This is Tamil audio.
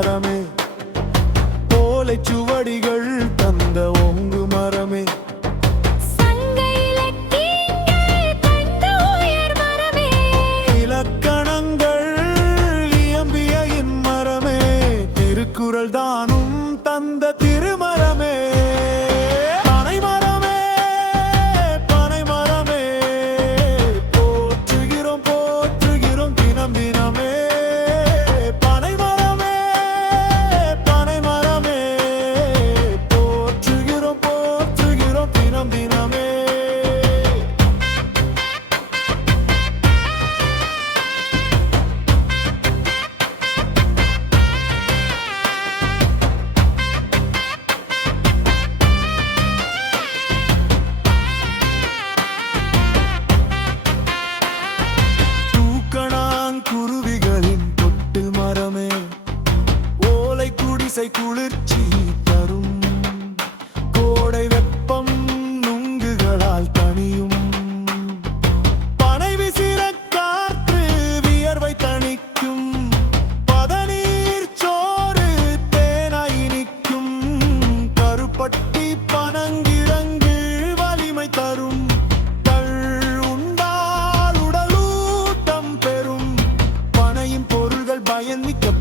மரமே. ஓலை சுவடிகள் தந்த ஒங்கு மரமே. இலக்கணங்கள் இயம்பிய இம்மரமே. திருக்குறள் தானும் தந்த திருமரமே. குளிர்ச்சி தரும். கோடை வெப்பம் நுங்குகளால் தனியும் பனை விசிற காற்று வியர்வை தணிக்கும். பதநீர் சோறு தேனாய் இனிக்கும். கருப்பட்டி பனங்கிழங்கு வலிமை தரும். பயன் மிக்க